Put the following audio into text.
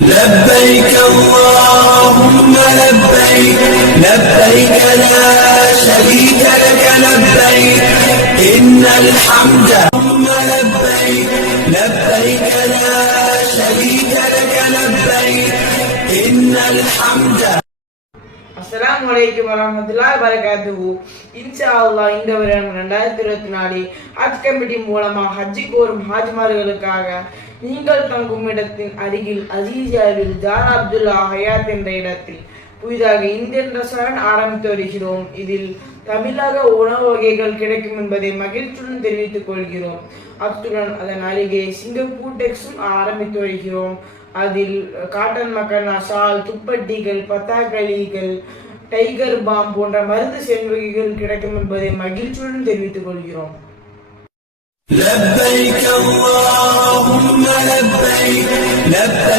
لبيك اللهم لبيك لبيك لا شريك لك لبيك إن الحمد اللهم لبيك لبيك لا شريك لك لبيك إن الحمد. அஸ்ஸலாமு அலைக்கும் வரஹ்மத்துல்லாஹி வபரகாத்துஹு. இன்ஷா அல்லாஹ் இந்த வருடம் 2024 ஹஜ் கமிட்டி மூலமாக ஹஜ்ஜுக்கு வரும் ஹாஜிமார்களுக்காக நீங்கள் தங்கும் இடத்தின் அருகில் அசீசியாவில் ஜாரா அப்துல்லா ஹயாத் என்ற இடத்தில் புதிதாக இந்தியன் ரெஸ்டாரண்ட் ஆரம்பித்து வருகிறோம். இதில் தமிழக உணவு வகைகள் கிடைக்கும் என்பதை மகிழ்ச்சியுடன் தெரிவித்துக் கொள்கிறோம். அத்துடன் அதன் அருகே சிங்கப்பூர் டெக்ஸும் ஆரம்பித்து வருகிறோம். அதில் காட்டன் மக்கனா ஷால், துப்பட்டிகள், பத்தாக்களிகள், டைகர் பாம் போன்ற மருந்து செயல்வகைகள் கிடைக்கும் என்பதை மகிழ்ச்சியுடன் தெரிவித்துக் கொள்கிறோம். لبيك اللهم لبيك لبيك